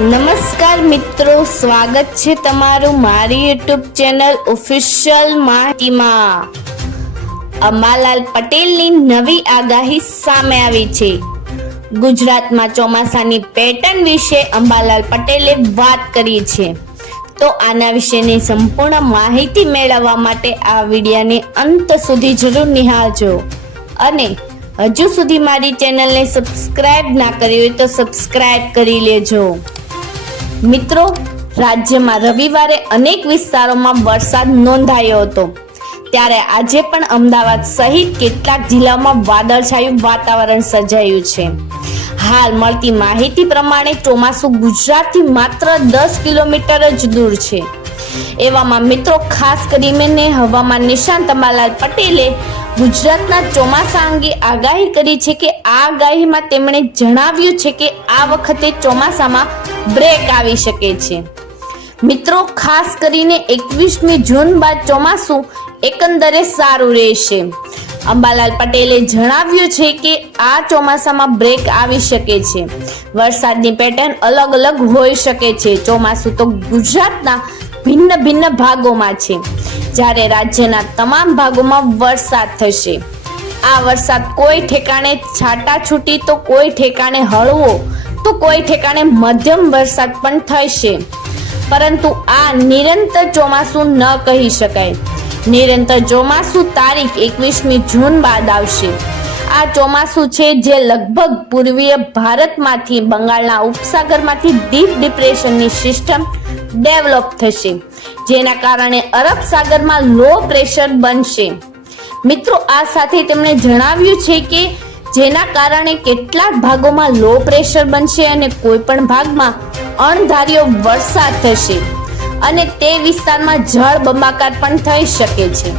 નમસ્કાર મિત્રો, સ્વાગત છે તમારું મારી યુટ્યુબ ચેનલ ઓફિશિયલ માહિતીમાં. અંબાલાલ પટેલની નવી આગાહી સામે આવી છે. ગુજરાતમાં ચોમાસાની પેટર્ન વિશે અંબાલાલ પટેલે વાત કરી છે. તો આના વિશેની સંપૂર્ણ માહિતી મેળવવા માટે આ વિડીયાને અંત સુધી જરૂર નિહાળજો. અને હજુ સુધી મારી ચેનલને સબસ્ક્રાઇબ ના કરી હોય તો સબસ્ક્રાઇબ કરી લેજો. મિત્રો, રાજ્યમાં રવિવારે અનેક વિસ્તારોમાં વરસાદ નોંધાયો હતો. ત્યારે આજે પણ અમદાવાદ સહિત કેટલાક જિલ્લામાં વાદળછાયું વાતાવરણ સર્જાયું છે. હાલ મળતી માહિતી પ્રમાણે ચોમાસું ગુજરાતથી માત્ર દસ કિલોમીટર જ દૂર છે. એવામાં મિત્રો, ખાસ કરીને હવામાન નિષ્ણાંત અંબાલાલ પટેલે ગુજરાતના ચોમાસા અંગે આગાહી કરી છે કે, આ આગાહીમાં તેમણે જણાવ્યું છે કે, આ વખતે ચોમાસામાં બ્રેક આવી શકે છે. મિત્રો, ખાસ કરીને એકવીસમી જૂન બાદ ચોમાસું એકંદરે સારું રહેશે. અંબાલાલ પટેલે જણાવ્યું છે કે આ ચોમાસામાં બ્રેક આવી શકે છે. વરસાદની પેટર્ન અલગ અલગ હોઈ શકે છે. ચોમાસું તો ગુજરાતના ભિન્ન ભિન્ન ભાગોમાં છે. જ્યારે રાજ્યના તમામ ભાગોમાં વરસાદ થશે. આ વરસાદ કોઈ ઠેકાણે છાટા છૂટી તો કોઈ ઠેકાણે હળવો તો કોઈ ઠેકાણે મધ્યમ વરસાદ પણ થશે પરંતુ આ નિરંતર ચોમાસું ન કહી શકાય. નિરંતર ચોમાસું તારીખ એકવીસમી જૂન બાદ આવશે. આ ચોમાસું છે જે લગભગ પૂર્વીય ભારતમાંથી બંગાળના ઉપસાગરમાંથી ડીપ ડિપ્રેશનની સિસ્ટમ ડેવલપ થશે, જેના કારણે અરબ સાગરમાં લો પ્રેશર બનશે. મિત્રો, આ સાથે તેમણે જણાવ્યું છે કે જેના કારણે કેટલાક ભાગોમાં લો પ્રેશર બનશે અને કોઈ પણ ભાગમાં અણધાર્યો વરસાદ થશે અને તે વિસ્તારમાં જળ બંબાકાર પણ થઈ શકે છે.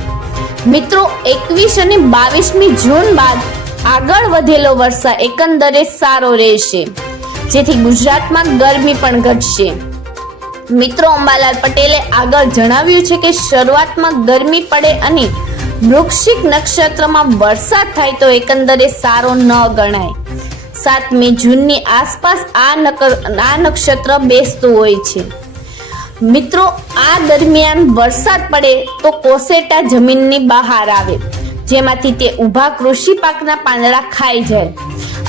મિત્રો, એકવીસ અને બાવીસમી જૂન બાદ આગળ વધેલો વરસાદ એકંદરે સારો રહેશે, જેથી ગુજરાતમાં ગરમી પણ ઘટશે. મિત્રો, અંબાલાલ પટેલે આગળ જણાવ્યું છે કે શરૂઆતમાં ગરમી પડે અને વૃક્ષિક નક્ષત્રમાં વરસાદ થાય તો એકંદરે સારો ન ગણાય. સાતમી જૂનની આસપાસ આ આ નક્ષત્ર બેસતું હોય છે. મિત્રો, આ દરમિયાન વરસાદ પડે તો કોસેટા જમીનની બહાર આવે, જેમાંથી તે ઊભા કૃષિ પાકના પાંદડા ખાઈ જાય.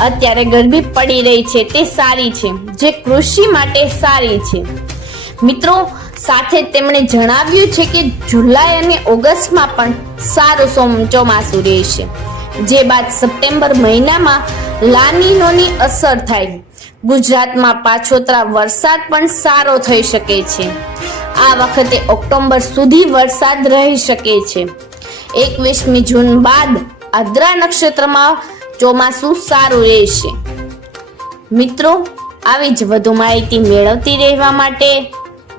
અત્યારે ગરમી પડી રહી છે, તે સારી છે, જે કૃષિ માટે સારી છે. મિત્રો સાથે તેમણે જણાવ્યું છે કે જુલાઈ અને ઓગસ્ટમાં પણ સારું સોમ ચોમાસું રહેશે. જે બાદ સપ્ટેમ્બર મહિનામાં લાનીનોની અસર થાય. ગુજરાતમાં પાછોતરા વરસાદ પણ સારો થઈ શકે છે. આ વખતે ઓક્ટોબર સુધી વરસાદ રહી શકે છે. એકવીસમી જૂન બાદ આદ્રા નક્ષત્રમાં ચોમાસું સારું રહેશે. મિત્રો, આવી જ વધુ માહિતી મેળવતી રહેવા માટે